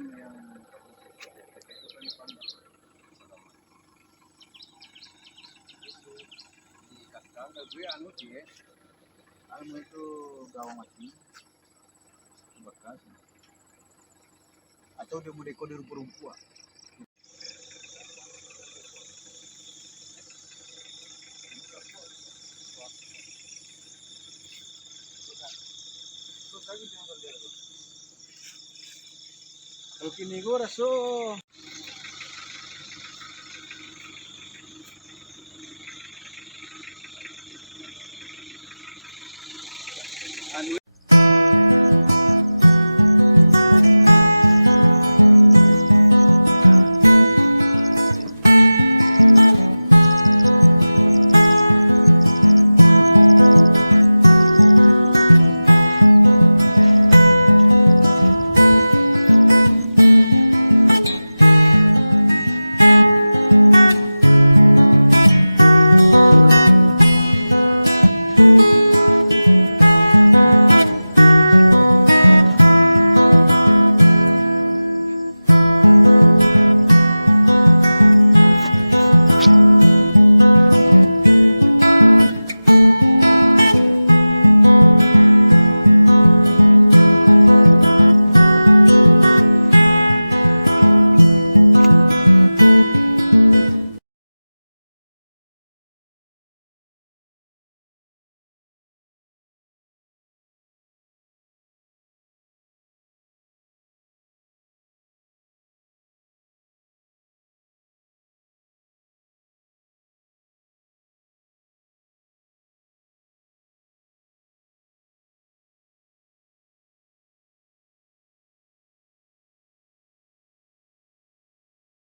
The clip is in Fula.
yang di gue anu sih ya, anu itu gawang mati bekas atau dia mau dekor di rumput-rumput. Kalau kini gue rasa